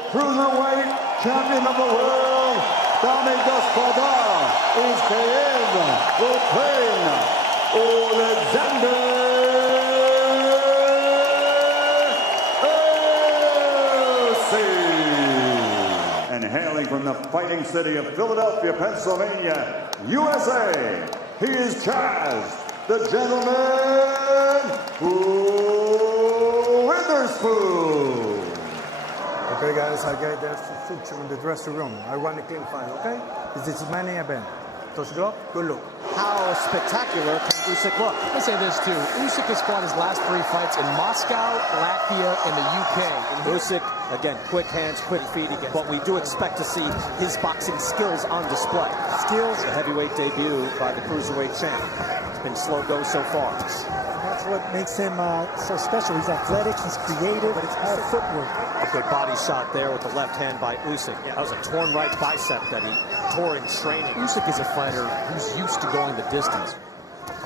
Cruiserweight champion of the world, dame dos poder, is Alexander. And hailing from the fighting city of Philadelphia, Pennsylvania, USA, he is Chaz, the gentleman Witherspoon. Okay, guys, I get the food in the dressing room. I run a clean fight, okay? This is my event. Touch it up, good look. How spectacular can Usyk look? I'll say this too. Usyk has fought his last 3 fights in Moscow, Latvia, and the UK. Usyk, again, quick hands, quick feet, but we do expect to see his boxing skills on display. Skills, a heavyweight debut by the cruiserweight champ. It's been slow go so far. That's what makes him so special. He's athletic, he's creative, but it's all footwork. A good body shot there with the left hand by Usyk. That was a torn right bicep that he tore in training. Usyk is a fighter who's used to going the distance.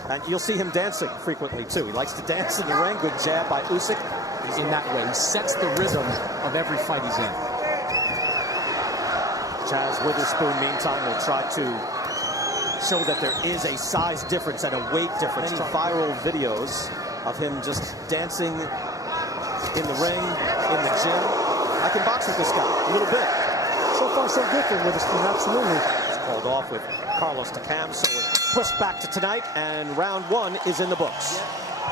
And you'll see him dancing frequently, too. He likes to dance in the ring. Good jab by Usyk. He's in that way. He sets the rhythm of every fight he's in. Chaz Witherspoon, meantime, will try to show that there is a size difference and a weight difference. Many viral videos of him just dancing in the ring, in the gym. I can box with this guy a little bit. So far, so good for Witherspoon, absolutely. It's called off with Carlos Takam, so it's pushed back to tonight, and round 1 is in the books.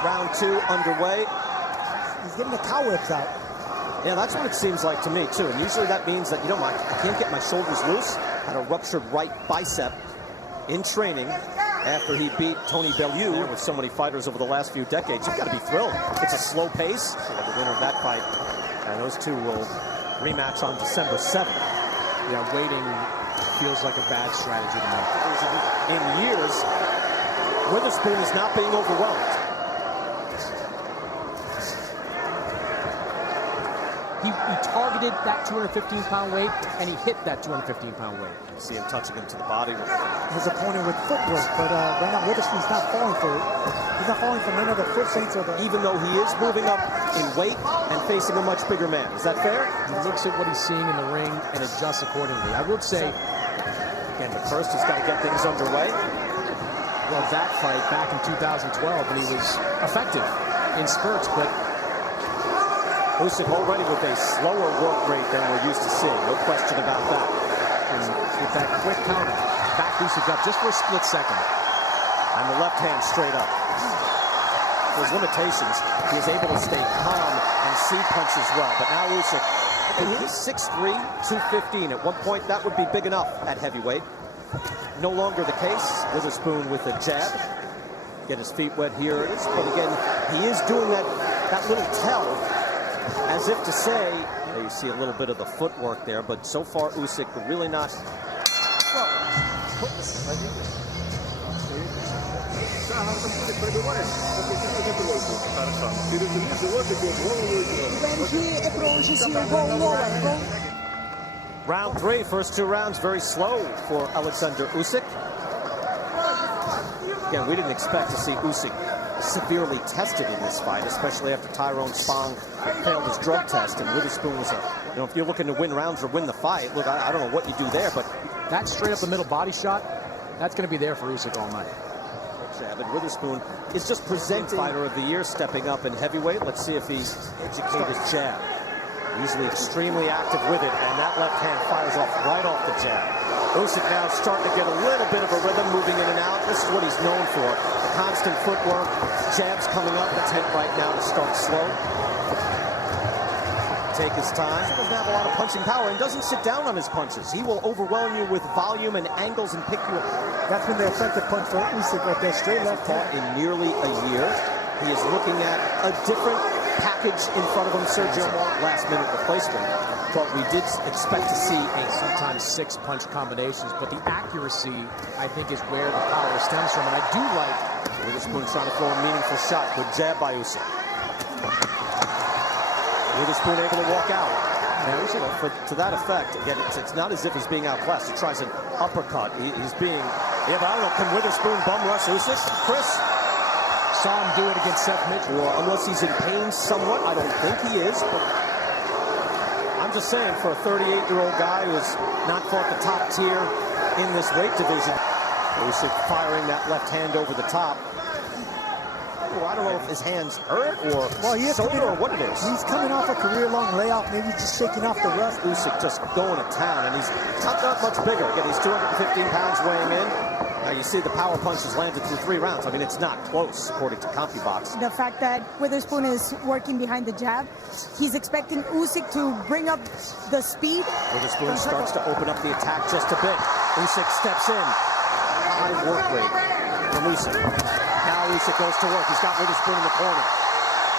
Round 2 underway. He's getting the cobwebs out. Yeah, that's what it seems like to me, too. And usually that means that, I can't get my shoulders loose. Had a ruptured right bicep in training after he beat Tony Bellew with so many fighters over the last few decades. You've got to be thrilled. It's a slow pace. So the winner of that fight, and those two will rematch on December 7th. Yeah, waiting feels like a bad strategy to me. In years, Witherspoon is not being overwhelmed. He targeted that 215-pound weight, and he hit that 215-pound weight. You see him touching him to the body. His opponent with footwork, but right now Witherspoon's not falling for it. He's not falling for none of the foot feints or the... Even though he is moving up in weight and facing a much bigger man. Is that fair? He looks at what he's seeing in the ring and adjusts accordingly. I would say... Again, but first he's got to get things underway. Well, that fight back in 2012 when he was effective in spurts, but... Usyk already with a slower work rate than we're used to seeing. No question about that. And with that quick counter, back Usyk up just for a split second. And the left hand straight up. His limitations, he is able to stay calm and see punches well. But now Usyk, he's 6'3", 215. At one point, that would be big enough at heavyweight. No longer the case. Witherspoon with a jab. Get his feet wet here. But again, he is doing that little tell, as if to say, you see a little bit of the footwork there, but so far Usyk really not. Round 3, first 2 rounds, very slow for Alexander Usyk. Again, we didn't expect to see Usyk severely tested in this fight, especially after Tyrone Spong failed his drug test, and Witherspoon was if you're looking to win rounds or win the fight, look, I don't know what you do there, but that straight up the middle body shot, that's going to be there for Usyk all night. And Witherspoon is just presenting fighter of the year, stepping up in heavyweight. Let's see if he's educated his jab. Usually extremely active with it, and that left hand fires off right off the jab. Usyk now starting to get a little bit of a rhythm, moving in and out. This is what he's known for. The constant footwork, jabs coming up. Intent right now to start slow. Take his time. He doesn't have a lot of punching power and doesn't sit down on his punches. He will overwhelm you with volume and angles and pick you up. That's been the effective punch for Usyk right there, straight left hand. In nearly a year, he is looking at a different package in front of him. Sergio last-minute replacement. But we did expect to see sometimes 6 punch combinations, but the accuracy, I think, is where the power stems from. And I do like Witherspoon trying to throw a meaningful shot. Good jab by Usyk. Witherspoon able to walk out. Now, to that effect, again, it's not as if he's being outclassed. He tries an uppercut. He's being, but I don't know, can Witherspoon bum rush Usyk? Chris? Saw him do it against Seth Mitchell. Well, unless he's in pain somewhat, I don't think he is, but I'm just saying, for a 38-year-old guy who's not fought the top tier in this weight division, Usyk firing that left hand over the top. Well, I don't know if his hands hurt or shoulder or what it is. He's coming off a career-long layoff, maybe just shaking off the rust. Usyk just going to town, and he's not that much bigger. Again, he's 215 pounds weighing in. Now you see the power punches landed through 3 rounds. I mean, it's not close, according to CompuBox. The fact that Witherspoon is working behind the jab, he's expecting Usyk to bring up the speed. Witherspoon starts to open up the attack just a bit. Usyk steps in. High work rate from Usyk. Now Usyk goes to work. He's got Witherspoon in the corner.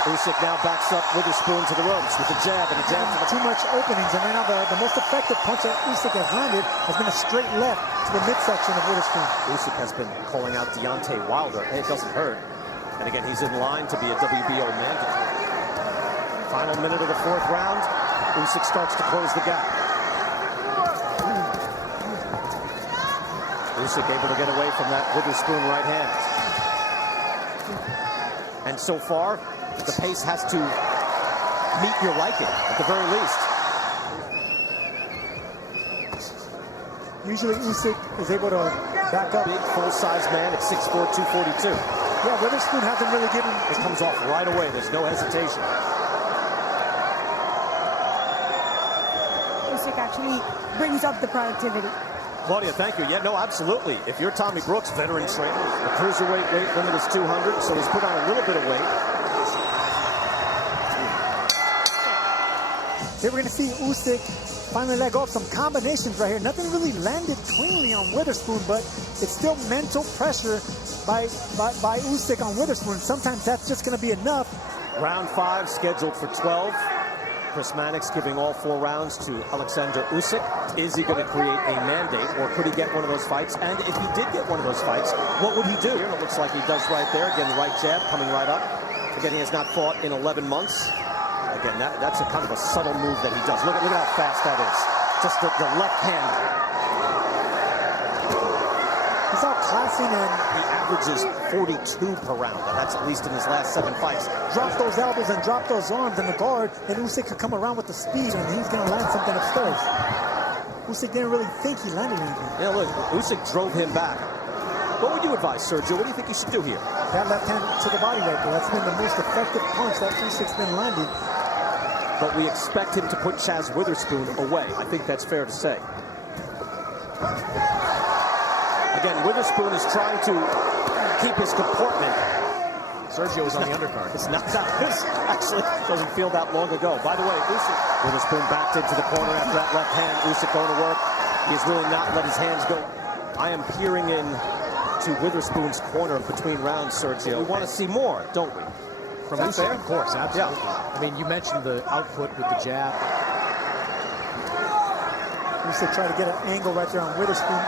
Usyk now backs up Witherspoon to the ropes with a jab and a jab. Too much openings, and now the most effective punch that Usyk has landed has been a straight left to the midsection of Witherspoon. Usyk has been calling out Deontay Wilder. Hey, it doesn't hurt. And again, he's in line to be a WBO mandatory. Final minute of the 4th round. Usyk starts to close the gap. Usyk able to get away from that Witherspoon right hand. And so far, the pace has to meet your liking, at the very least. Usually Usyk is able to back up. Big, full-size man at 6'4", 242. Yeah, Witherspoon hasn't really given... It comes off right away. There's no hesitation. Usyk actually brings up the productivity. Claudia, thank you. Yeah, no, absolutely. If you're Tommy Brooks, veteran trainer, the cruiserweight weight limit is 200, so he's put on a little bit of weight. Here we're going to see Usyk finally let go of some combinations right here. Nothing really landed cleanly on Witherspoon, but it's still mental pressure by Usyk on Witherspoon. Sometimes that's just going to be enough. Round 5 scheduled for 12. Chris Mannix giving all 4 rounds to Alexander Usyk. Is he going to create a mandate, or could he get one of those fights? And if he did get one of those fights, what would he do? It looks like he does right there. Again, the right jab coming right up. Again, he has not fought in 11 months. Again, that's a kind of a subtle move that he does. Look at how fast that is. Just the left hand. He's out classing, and he averages 42 per round. And that's at least in his last 7 fights. Drop those elbows and drop those arms in the guard, and Usyk could come around with the speed, and he's going to land something upstairs. Usyk didn't really think he landed anything. Yeah, look, Usyk drove him back. What would you advise, Sergio? What do you think he should do here? That left hand to the body right there. That's been the most effective punch that Usyk's been landing. But we expect him to put Chaz Witherspoon away. I think that's fair to say. Again, Witherspoon is trying to keep his comportment. Sergio is on the undercard. It's not that. This actually doesn't feel that long ago. By the way, Witherspoon backed into the corner after that left hand. Usyk going to work. He has really not let his hands go. I am peering in to Witherspoon's corner between rounds, Sergio. We want to see more, don't we? From Usyk, of course, absolutely. Yeah. I mean, you mentioned the output with the jab. Usyk tried to get an angle right there on Witherspoon.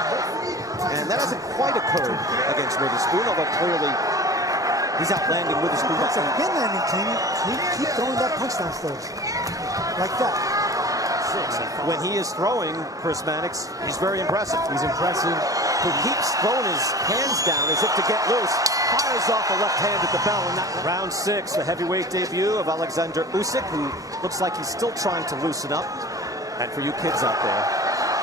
And that hasn't quite occurred against Witherspoon, although clearly he's outlanding Witherspoon. That's a good landing, Kenny. Keep throwing that punch downstairs. Like that. When he is throwing, Chris Mannix, he's very impressive. He's impressive. He keeps throwing his hands down as if to get loose. Fires off the left hand at the bell. And that round 6, the heavyweight debut of Alexander Usyk, who looks like he's still trying to loosen up. And for you kids out there,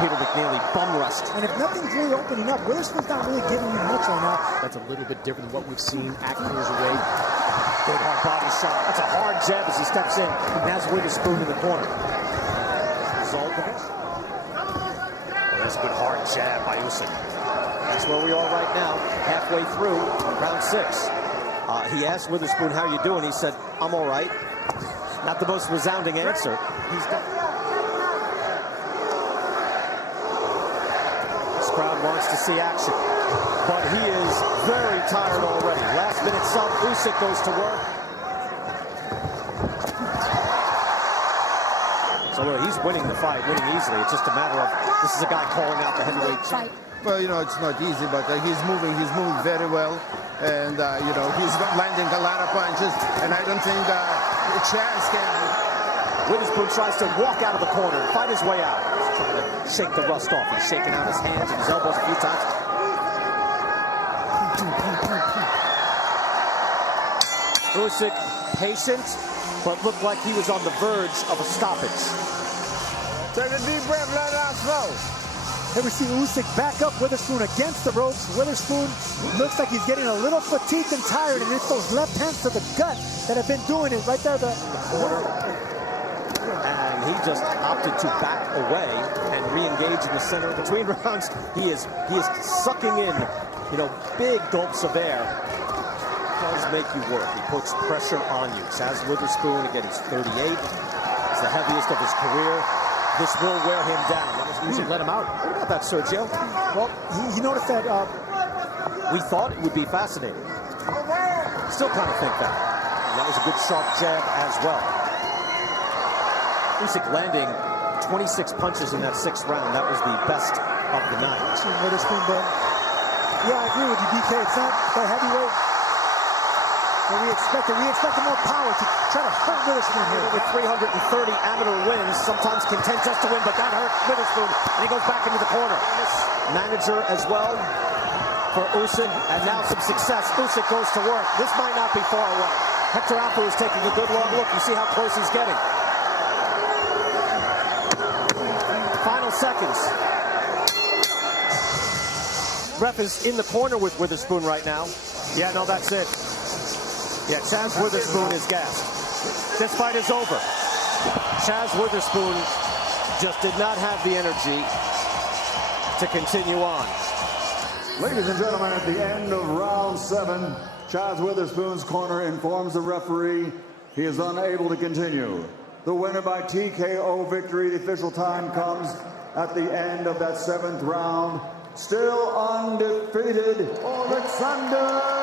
Peter McNeely bum rushed. And if nothing's really opening up, Witherspoon's not really giving you much right now. That's a little bit different than what we've seen at cruiserweight. Good hard body shot. That's a hard jab as he steps in. He has Witherspoon in the corner. Result. Well, that's a good hard jab by Usyk. That's where we are right now, halfway through round 6. He asked Witherspoon, how you doing? He said, I'm all right. Not the most resounding answer. He's done. This crowd wants to see action, but he is very tired already. Last minute sub, Usyk goes to work. So he's winning the fight, winning easily. It's just a matter of, this is a guy calling out the heavyweight fight. Well, you know, it's not easy, but he's moving very well. And, you know, he's landing a lot of punches. And I don't think Chaz can. Witherspoon tries to walk out of the corner and fight his way out. He's trying to shake the rust off. He's shaking out his hands and his elbows a few times. Usyk patient, but looked like he was on the verge of a stoppage. Take a deep breath, let it out slow. Here we see Usyk back up Witherspoon against the ropes. Witherspoon looks like he's getting a little fatigued and tired, and it's those left hands to the gut that have been doing it right there. And he just opted to back away and re-engage in the center. Between rounds, he is sucking in, big gulps of air. It does make you work. He puts pressure on you. Chaz Witherspoon, again, he's 38. He's the heaviest of his career. This will wear him down. Usyk let him out. What about that, Sergio? Well, he noticed that. We thought it would be fascinating. Still kind of think that. And that was a good sharp jab as well. Usyk landing 26 punches in that 6th round. That was the best of the night. Witherspoon, but yeah, I agree with you, DK. It's not that heavyweight. But we expected more power to try to hurt Witherspoon here. With 330 amateur wins, sometimes content just to win, but that hurt Witherspoon, and he goes back into the corner. Manager as well for Usyk, and now some success. Usyk goes to work. This might not be far away. Hector Alfaro is taking a good long look. You see how close he's getting. Final seconds. Ref is in the corner with Witherspoon right now. Yeah, no, that's it. Yeah, Chaz Witherspoon is gassed. This fight is over. Chaz Witherspoon just did not have the energy to continue on. Ladies and gentlemen, at the end of round 7, Chaz Witherspoon's corner informs the referee he is unable to continue. The winner by TKO victory. The official time comes at the end of that 7th round. Still undefeated, Alexander.